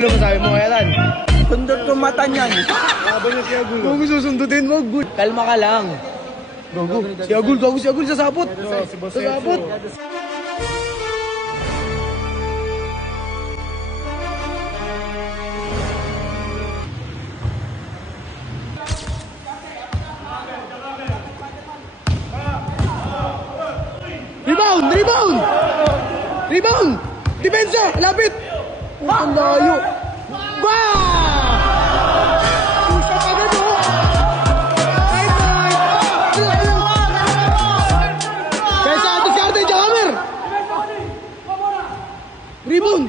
Ano masabi mo kaya Tan? Sundot ko mata niyan. Laban na si Agul. Kung susundutin mo, good. Kalma ka lang. Gago. Si Agul, sasapot. Sasapot. Rebound! Depensa! Lapit! Ang layo. Ba! Pusa pa na to. Kaysa ato si Arte, Jakamer. Rebound.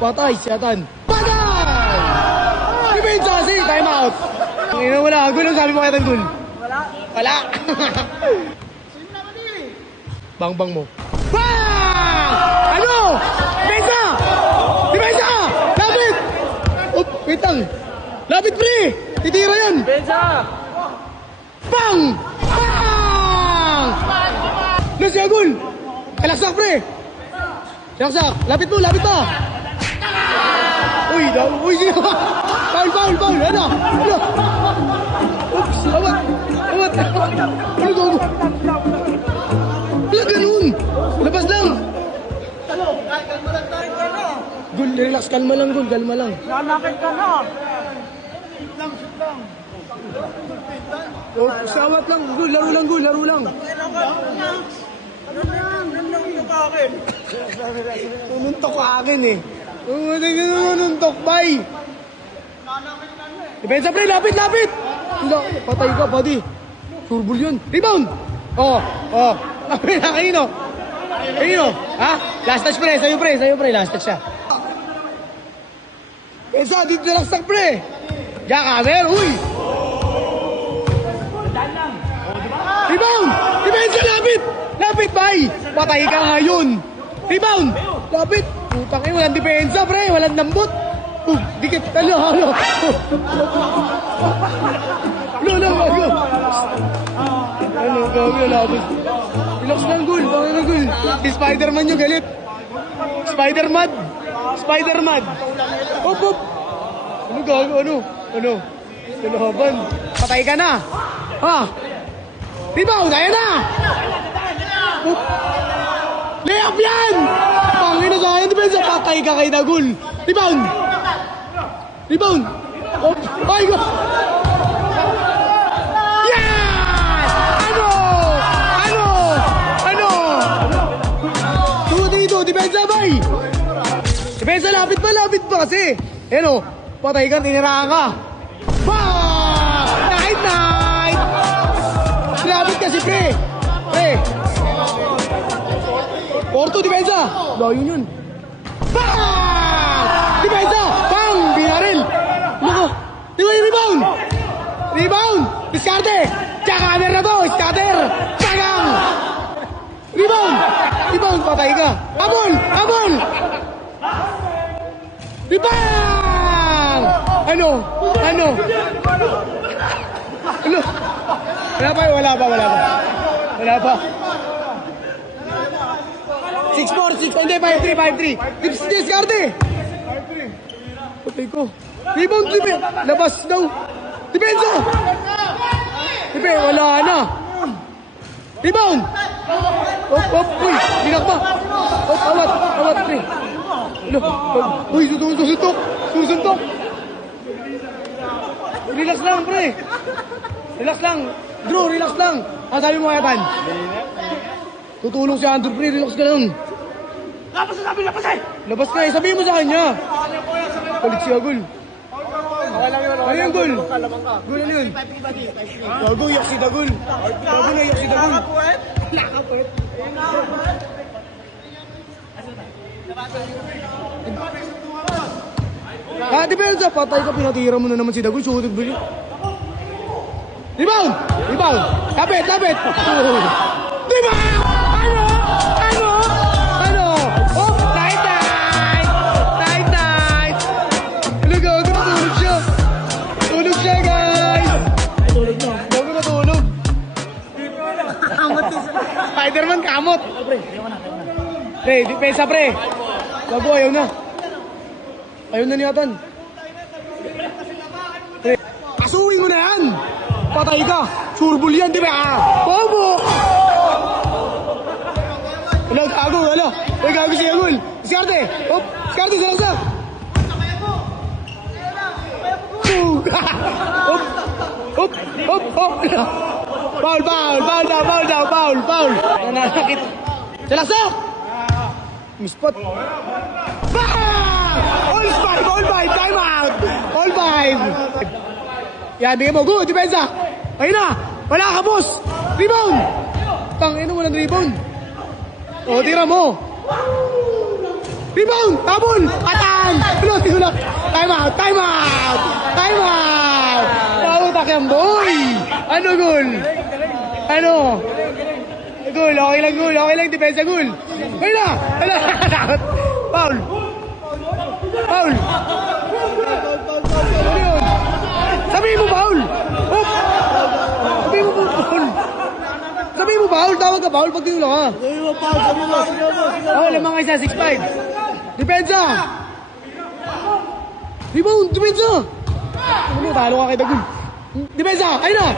Patay si Atan. Patay! Depensa kasi, time out. Ina mo na, Agul, ang sabi mo kaya Tanggul? Wala. Bang mo. Bang! Ano? Depensa! Depensa! Lapit! Up, wait lang. Lapit, pre! Titira yan! Depensa! Bang! Bang! Nasi Agul! Kalaksak, pre! Kalaksak! Lapit mo, lapit pa! Uy, sino? Foul! Ano? Oops! Awat! Ano gago? Wala ganun! Labas lang! Gul, relax, kalma lang, Gul, kalma lang. Nanakit ka na! Oh, sawat lang, Gul, laro lang. Ano yan? Nanuntok ka akin. Nununtok ka akin eh. Nununtok, bay! Depensa, pre, lapit! Hindi, patay ka, buddy. Surbol yun. Rebound! Oh. Kanino? Ha? Last touch, pre. Sa'yo, pre. Last touch siya. Pensa, dito na laksak, pre. Jakamer, uy! Rebound! Depensa, lapit, bay! Patay ka ngayon. Rebound! Lapit! Putang ina, walang depensa, pre. Walang lambot. Dikit. Ano? Ano, gawin, labos. Relax lang, Gul. Bakit na, Gul? Si Spider-Man yung galit. Spider-Man. Op. Ano, gago? Ano? Laban. Patay ka na. Ha? Rebound, ayan na. Op. Layup yan! Pangina sa akin, depensa. Patay ka kay Dagul. Rebound. Op. Ay, go. Depensa, bay! Depensa, lapit pa kasi. Ano, patay ka, tiniraan ka. Bang! Night! Lapit kasi, pre. Porto, depensa. Layo yun. Bang! Depensa! Bang! Binaril. Nako. Di ba yung rebound? Diskarte. Jakamer na to. Scatter. Sagang! Rebound, patay ka. Abol! Rebound! Ano? Wala pa. 6-4, hindi, 5-3. Diskarte! Patay ko. Rebound, labas daw. Depensa! Wala na. Rebound! Op, uy, dinakpa. Op, awat, pre. Uy, susuntok. Relax lang, pre. Drew, relax lang. Ang sabi mo, Evan? Tutulong si Andrew, pre. Relax ka lang. Labas ka eh. Sabihin mo sa kanya. Kulit si Agul. Ano yung Gul? Gul, ano yun? Gago, iyak si Dagul. Nakapit. Depensa, patay ka, pinatira mo na naman si Dagoy, sulit ba yun? Rebound! Rebound! Tapit! Tapit! Diba? Ano? Ano? Ano? Oh! Tight! Tight! Tight! Tight! Ano gago? Tulog siya! Tulog siya, guys! Tulog na. Gago na tulog. Spider-Man kamot! Pre, depensa pre! Gago, ayaw na. Ayaw na ni Atan. Pre, asuhin mo na yan! Patay ka! Surbol yan, di ba? Bobo! Wala, gago, wala. Uy, gago si Agul. Iskarte! Hop! Iskarte, sarasa! Hop! Hop! Hop! Hop! Foul, foul! Foul daw, foul daw, foul, foul! Nananakit. Sarasa! Mispot. Bang! All five! All five! Time out! All five! Yan, bigyan mo. Good, depensa! Ayun na! Wala ka, boss! Rebound! Tangin na, walang rebound. O, tira mo. Rebound! Tabol! Atan! Ano, tira. Time out! Time out! Time out! Pautak yan, boy! Ano, goal? Ano? Goal, okay lang, goal. Okay lang, depensa, goal. Ayun na! Wala! Foul! Foul! Ano yun? Sabihin mo, foul! Hop! Sabihin mo, foul! Sabihin mo, foul! Tawag ka, foul pag tinula ka. Sabi mo, Paul, sabi mo. Oh, lamang isa, 6'5". Depensa! Rebound! Depensa! Ano, talo ka kay Dagul. Depensa! Ayun na!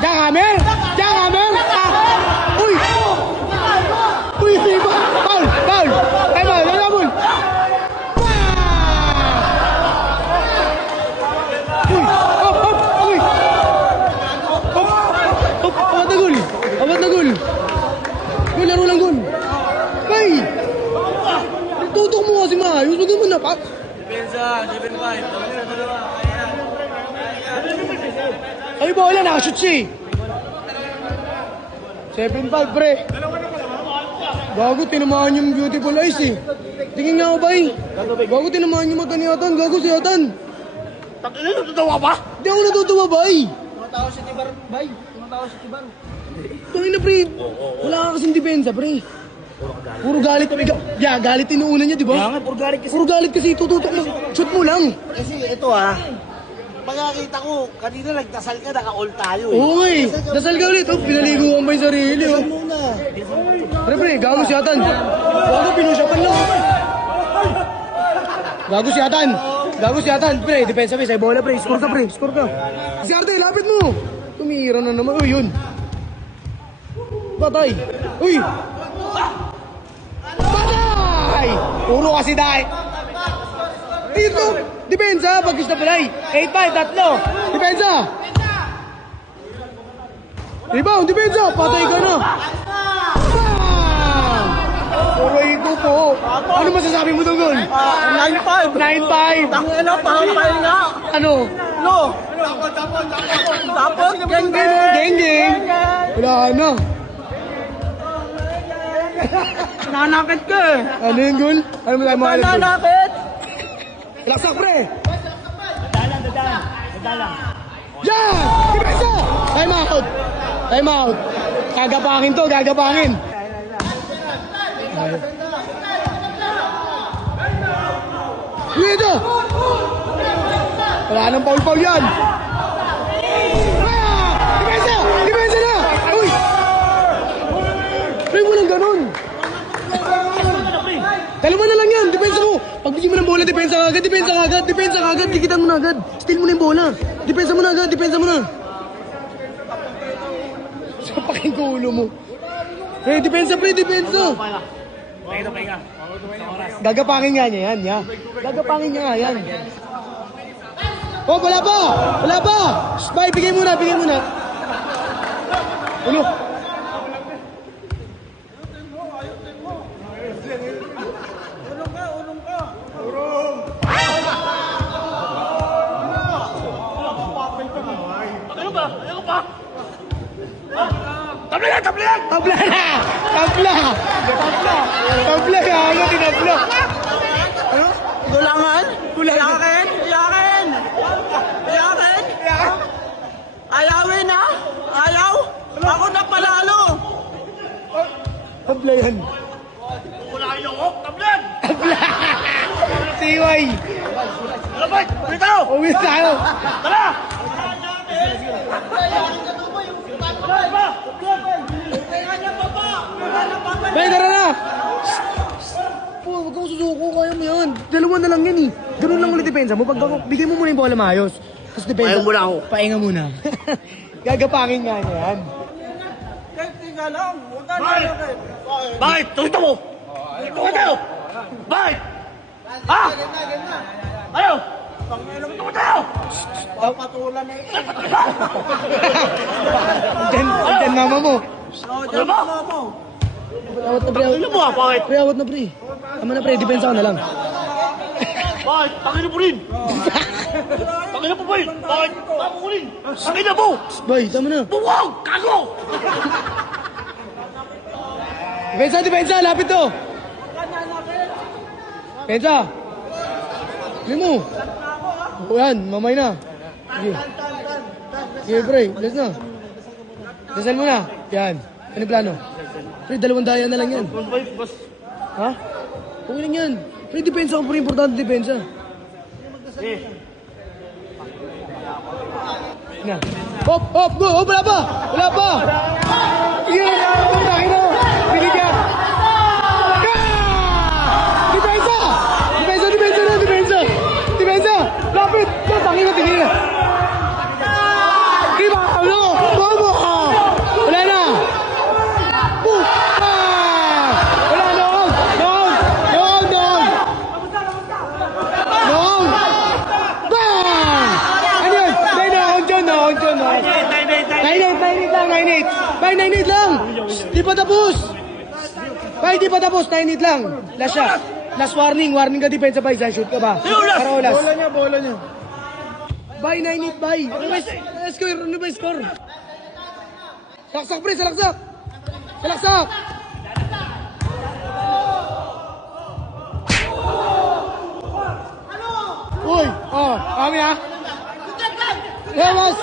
Jackhammer! Jackhammer! Uy! Uy! Foul! Foul! Time out! Nagabol! Uy! Hop! Hop! Uy! Hop! Hop! Abad na gul! Abad na gul! Gul! Laro lang gul! Kay! Tutok mo kasi maayos! Huwag mo na pa! Depensa, 7-5. Ay, bola! Nakashoot siya eh! 7-5, pre! Gago, tinamaan yung beautiful eyes eh! Tingin nga ako ba eh! Gago, tinamaan yung mata ni Atan! Gago si Atan! Takina, natutuwa ba? Di ako natutuwa ba eh! Tumatawa si Tibar, bay. Tumatawa si Tibar. Tangin na pre! Wala ka kasing depensa, pre! Puro galit. Yeah, galit inuuna niya, di ba? Kaya nga, puro galit kasi. Puro galit kasi tututok mo. Shoot mo lang. Kasi ito pagkakita ko, kanina nagdasal ka, naka-all tayo eh. Oo eh. Dasal ka ulit. Oh, pinaliguan ba yung sarili oh. Muna. Pre, gago si Atan. Gago, pinusyatan lang. Gago si Atan. Gago si Atan. Pre, depensa pre. Sa'yo bola pre. Score ka pre. Score ka. Si Arte, lapit mo. Tumira na naman. Uy, yun. Patay. Uy. Patay. Puro kasi dahil. Dito. Depensa. Pag-is na palay. 8-5. Tatlo. Depensa. Rebound. Depensa. Patay ka na. Puro ito po. Ano masasabi mo doon, Gol? 9-5. 9-5. Tangina, pahal nga. Ano? No. Tapos, geng-geng. Geng-geng. Wala na. Nanakit ka eh. Ano yung Gol? Ano mo tayo mga alam, Gol? Nanakit. Laksak, pre. Yan! Depensa! Time out. Time out. Gagapangin to, gagapangin. Dito! Wala nang paul-paul yan! Ah! Depensa! Depensa na! Uy! Pre, walang ganun! Dalawa na lang yan! Depensa mo! Pagbigyan mo ng bola, depensa ka agad! Depensa ka agad! Depensa ka agad! Dikitan mo na agad! Steal mo na yung bola! Depensa mo na agad! Depensa mo na! Sapakin ko ulo mo! Pre, depensa! Pre, depensa! Gagapangin nga niya yan, ya. Gagapangin niya nga yan. Oh, wala pa! Wala pa! Shh, bye, bigay muna, bigay muna. Ano? Tabla na! Tabla na! Tabla na! Tabla! Tabla! Tabla! Ano? Tinabla! Ano? Gulangan? Kulangan. Sa akin? ha? Ayaw? Ako na panalo! Tabla yan. Wala kayo ako, tablan! Tiway. Labay! Bitaw! Uwi tayo. Tara! Bay, tara na. Po, huwag kang susuko. Kaya mo yan. Dalawa na lang yan eh. Ganun lang ulit depensa mo. Pag bigay mo muna yung bola maayos. Tapos depensa. Pahinga muna ako. Pahinga muna. Gagapangin nga niya yan. Bakit? Bakit? Tukita mo! Tukita mo! Bakit? Ha? Ayaw! Tukita mo! Papatulan na ito. Diyan mama mo. Ano ba? Awat na pre. Ano mo ah? Bakit? Pre, awat na pre. Tama na pre, depensa ka na lang. Bakit? Tangin mo rin! Tangin mo rin! Bakit? Tama ko rin! Tangin na mo! Bay, tama na. Buwag! Kago! Depensa, depensa. Lapit to. Depensa. Hindi mo. O yan, mamay na. Sige. Sige pre, bless na. Dasal mo na. Yan. Ano yung plano? Pre, 2 daya na lang yan. Ha? Okay lang yan. Pre, depensa ko pre, importante depensa. Na. Hop, hop, go. Hop, wala pa. Wala pa. Yeah, putang ina. Binigyan. Depensa! Depensa, depensa na, depensa. Depensa! Lapit! Putang ina, tingin na. Diba? Ano? Bobo! Wala na! Wala na! Noong! Bang! Ano yun? Noong dyan. 9-8 lang, 9-8. Bay, 9-8 lang! Di pa tapos! Bay, di pa tapos, 9-8 lang. Last shot. Last warning ka depensa bay. Shoot ka ba? Para ulas. Bola niya. Bay, 9-8 bay. Ano ba yung score? Salaksak pre, salaksak! Salaksak! Uy! Oh, kami ha? Lewas!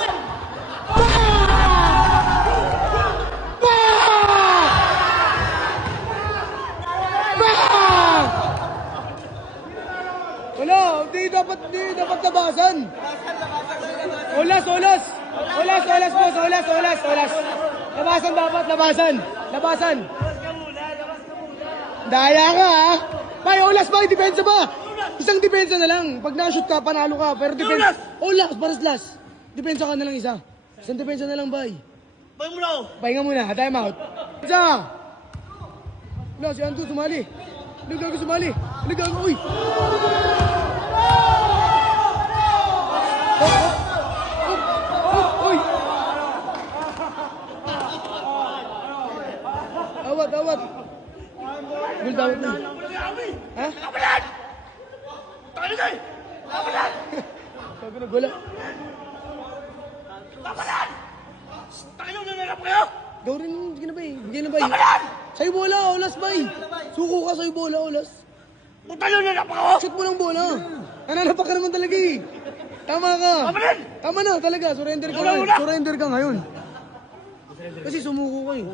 Wala, di dapat tabasan. Olas. Labasan dapat, labasan. Daya ka ha. Bay, olas ba? Depensa ba? Isang depensa na lang. Pag na-shoot ka, panalo ka. Pero depensa. Olas, paras last. Depensa ka na lang isa. Isang depensa na lang, bay. Bay mo na ako! Pahinga muna, time out. Isa! Wala, si Anto sumali. Ligago sumali. Ligago, uy! Uy! Awat. Gul dawat na. Ha? Kapalan! Tangin na eh! Kapalan! Sabi na gula. Kapalan! Tangin na nangarap kayo! Gawin, sige na ba eh. Bigyan na ba eh. Kapalan! Sa'yo bola, olas ba eh. Suko ka sa'yo bola, olas. Tangin na nangarap ako! Shoot mo ng bola. Nananapak ka naman talaga eh. Tama ka. Kapalan! Tama na talaga, surrender ka Wala, ngayon. wala. Surrender ka ngayon. Kasi sumuko ka eh.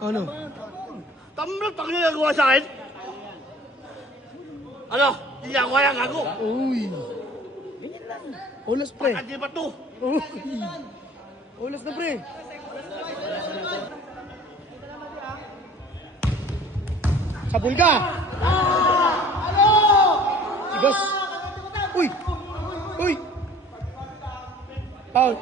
Ano? Tama na, tangin na nagawa sa akin! Ano? Hindi ako kaya gago! Uy. Olas pre. Hindi ba ito? Uy. Olas na pre. Sabol ka. Tigas. Uy. Out.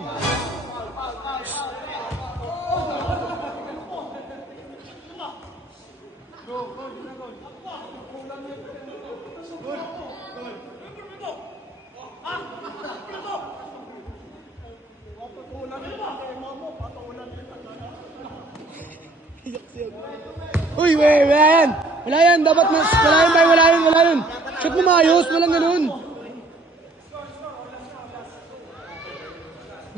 Uy, wala yan. Wala yan, dapat mas, wala yun. Shoot mo maayos, walang ganun.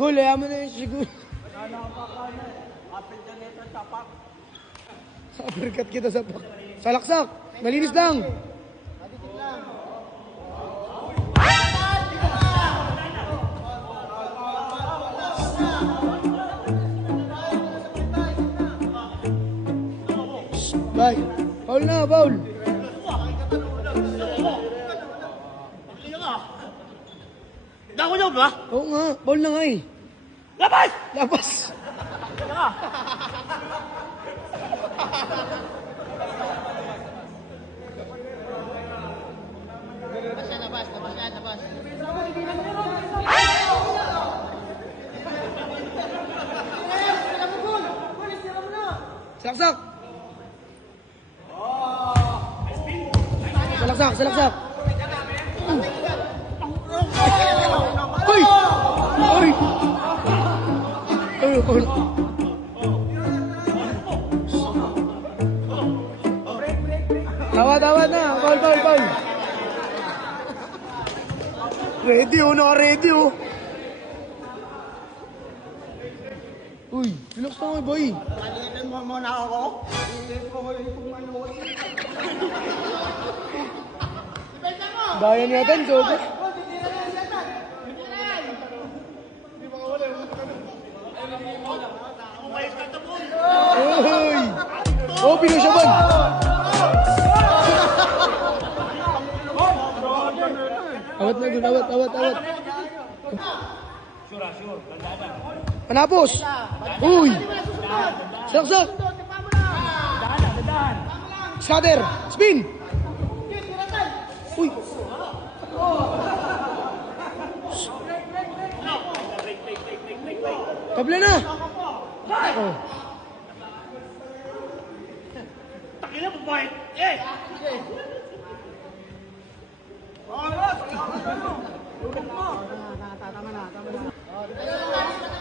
Gol, ayaw mo na yun, siguro. Uppercut kita sa pak. Salaksak, malinis lang. Bye. Foul na, foul. Kaya nga. Dako niyo ba? Oo nga, foul na nga eh. Labas! Labas. Kaya nga. Salaksak. Salaksak, salaksak. Uy! Uy! Uy! Tawad na. Foul. Ready oh, naka-ready oh. Uy, relax na nga boy. Palitan mo muna ako. Daya niya tan, sobo. Uy! Oh, pinusyaban. Awat na gun, awat. Panapos! Uy! Saksak! Scatter! Spin! Uy! Tabla na! Oh. Takina mo ba? Eh!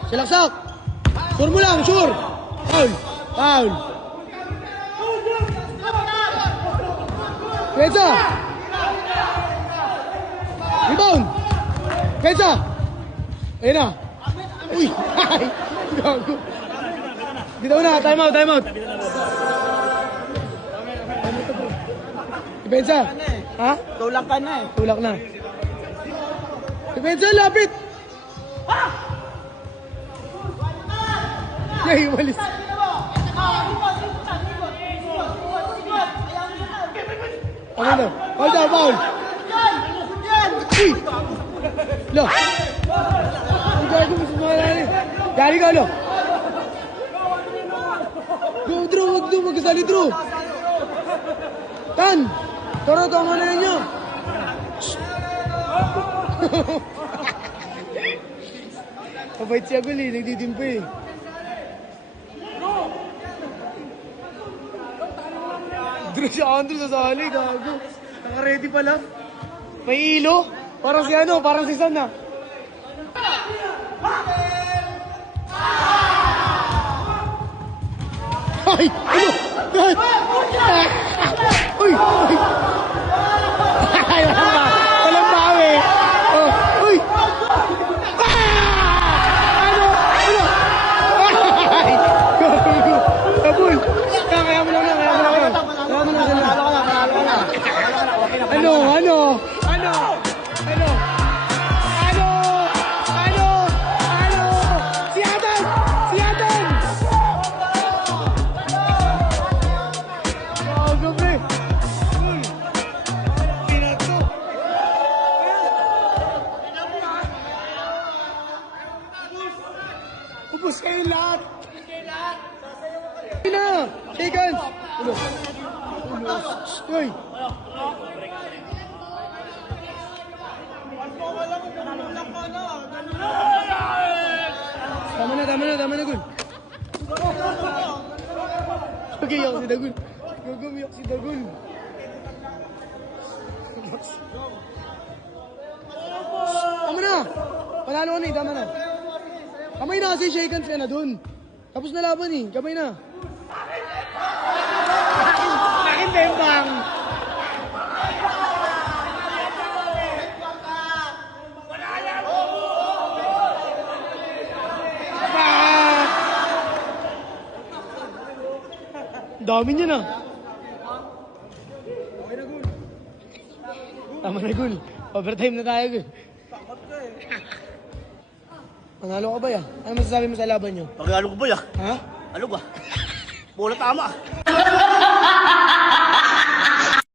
Silaksak! Sure mo lang, sure! Foul! Pensa! Rebound! Pensa! Ayun na! Uy! Ay! Gago! Dito na, time out! Pensa! Ha? Tulak ka na eh. Tulak na. Pensa, lapit! Yay, umalis. Ano na? Foul daw, foul. Uy! Lo! Ang gago mo sa mga nani. Gari ka, lo. Go, Drew, wag magkasali, Drew. Tan! Tara, tama na yan niya. Mabait siya guli, nagdidimpo eh. Drew si Andrew sasali, gago. Naka-ready pala. May ilo. Parang si San na. Ay! Ano? Ay! Uy! Ay! Walang bawi. Oh! Uy! Ano? Ay! Gago! Kabul! Kaya mo lang. Ano? Si Adan! Gago, pre! Pinato! Ubus kayo lahat! Hindi na! Shake hands! Uy! Tama na, Gun. Gagiyak si Dagun. Gagamiyak si Dagun. Tama na! Panalo ka na eh, tama na. Kamay na kasi shake hands ka na dun. Tapos na laban eh, kamay na. Akin bembang! Dami niya na. Tama na, Gul. Overtime na tayo, Gul. Panalo ka ba ya? Ano masasabi mo sa laban niyo? Pag-alog ba ya? Ha? Alog ba? Bola tama.